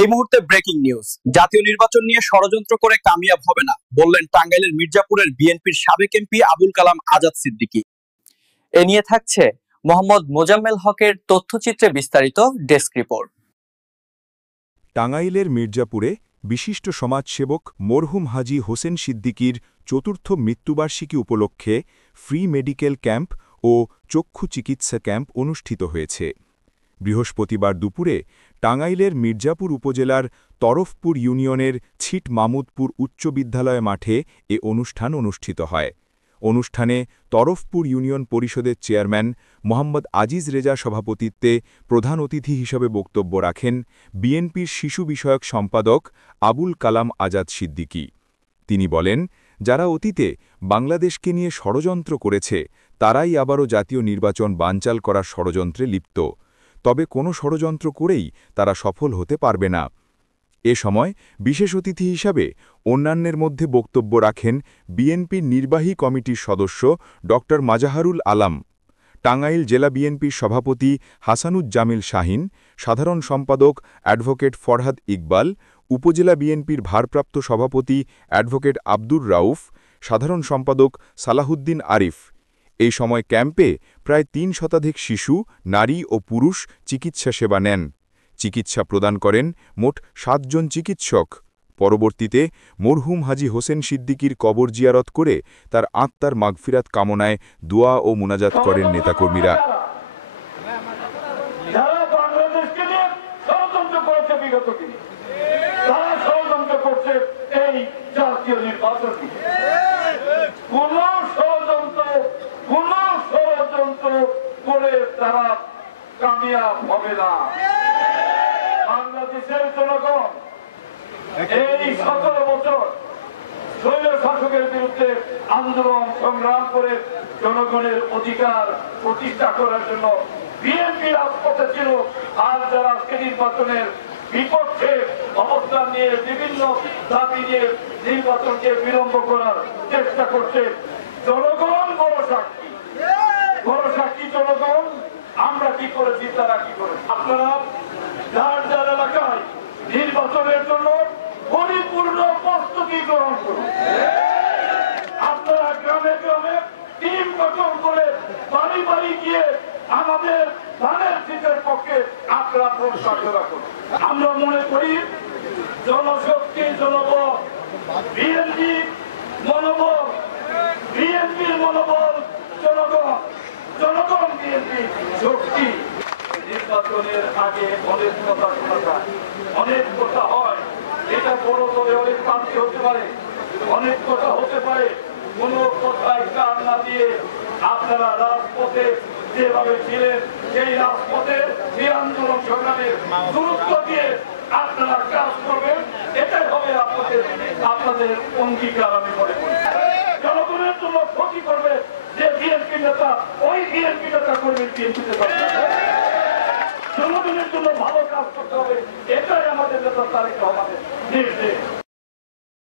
এই মুহূর্তে breaking news. জাতীয় নির্বাচন নিয়ে ষড়যন্ত্র করে কামিয়াব হবে না বললেন টাঙ্গাইলের মির্জাপুরের বিএনপির সাবেক এমপি আবুল কালাম আজাদ সিদ্দিকী। এ নিয়ে থাকছে মোহাম্মদ মোজাম্মেল হকের তথ্যচিত্রে বিস্তারিত ডেস্ক রিপোর্ট। টাঙ্গাইলের মির্জাপুরে বিশিষ্ট সমাজসেবক মরহুম হাজী হোসেন সিদ্দিকীর চতুর্থ মৃত্যুবার্ষিকী উপলক্ষে ফ্রি মেডিকেল ক্যাম্প ও চক্ষু চিকিৎসা ক্যাম্প অনুষ্ঠিত হয়েছে। বৃহস্পতিবার দুপুরে টাঙ্গাইলের মির্জাপুর উপজেলার তরফপুর ইউনিয়নের ছিট মামুদপুর উচ্চ বিদ্যালয় মাঠে এ অনুষ্ঠান অনুষ্ঠিত হয়। অনুষ্ঠানে তরফপুর ইউনিয়ন পরিষদের চেয়ারম্যান মোহাম্মদ আজিজ রেজা সভাপতিত্বে প্রধান অতিথি হিসেবে বক্তব্য রাখেন বিএনপির শিশু বিষয়ক সম্পাদক আবুল কালাম আজাদ সিদ্দিকী। তিনি বলেন, যারা অতীতে বাংলাদেশকে নিয়ে ষড়যন্ত্র করেছে তারাই আবারও জাতীয় নির্বাচন বানচাল করার ষড়যন্ত্রে লিপ্ত, তবে কোনো ষড়যন্ত্র করেই তারা সফল হতে পারবে না। এ সময় বিশেষ অতিথি হিসাবে অন্যান্যের মধ্যে বক্তব্য রাখেন বিএনপির নির্বাহী কমিটির সদস্য ড মাজাহারুল আলম, টাঙ্গাইল জেলা বিএনপির সভাপতি হাসানুজ্জামিল শাহিন, সাধারণ সম্পাদক অ্যাডভোকেট ফরহাদ ইকবাল, উপজেলা বিএনপির ভারপ্রাপ্ত সভাপতি অ্যাডভোকেট আব্দুর রাউফ, সাধারণ সম্পাদক সালাহুদ্দিন আরিফ। এই সময় ক্যাম্পে প্রায় ৩ শতাধিক শিশু, নারী ও পুরুষ চিকিৎসা সেবা নেন। চিকিৎসা প্রদান করেন মোট ৭ জন চিকিৎসক। পরবর্তীতে মরহুম হাজী হোসেন সিদ্দিকীর কবর জিয়ারত করে তার আত্মার মাগফিরাত কামনায় দোয়া ও মুনাজাত করেন নেতাকর্মীরা। বাংলাদেশের জনগণ এই ১৭ বছর স্বৈর শাসকের বিরুদ্ধে আন্দোলন সংগ্রাম করে জনগণের অধিকার প্রতিষ্ঠা করার জন্য বিএনপি রাজপথে ছিল। আর যারা আজকে নির্বাচনের বিপক্ষে অবস্থান নিয়ে বিভিন্ন দাবি নিয়ে নির্বাচনকে বিলম্ব করার চেষ্টা করছে, জনগণ বড় সাক্ষী জনগণ। আমরা কি করেছি, তারা কি করেছে। আপনারা যার যার এলাকায় নির্বাচনের জন্য পরিপূর্ণ প্রস্তুতি গ্রহণ করুন। আপনারা গ্রামে গ্রামে টিম গঠন করে বাড়ি বাড়ি গিয়ে আমাদের ধানের শীতের পক্ষে আপনারা প্রচারণা করুন। আমরা মনে করি জনশক্তি জনবল, বিএনপির মনোবল জনগণ বিএনপি শক্তি। নির্বাচনের আগে অনেক কথা শোনা যায়, অনেক কথা হয়। এটা বড় দলে অনেক প্রার্থী হতে পারে, অনেক কথা হতে পারে। কোন কথায় কান না দিয়ে আপনারা রাজপথে যেভাবে ছিলেন সেই রাজপথে এই আন্দোলন সংগ্রামের গুরুত্ব দিয়ে আপনারা কাজ করবেন। এটাই হবে আপনাদের অঙ্গীকার। আমি মনে করি জনগণের জন্য ক্ষতি করবে যে বিএনপি নেতা, ওই বিএনপি নেতা করবেন বিএনপি নেতা। জনগণের জন্য ভালো কাজ করতে হবে, এটাই আমাদের নেতা তারেক রহমানের নির্দেশ।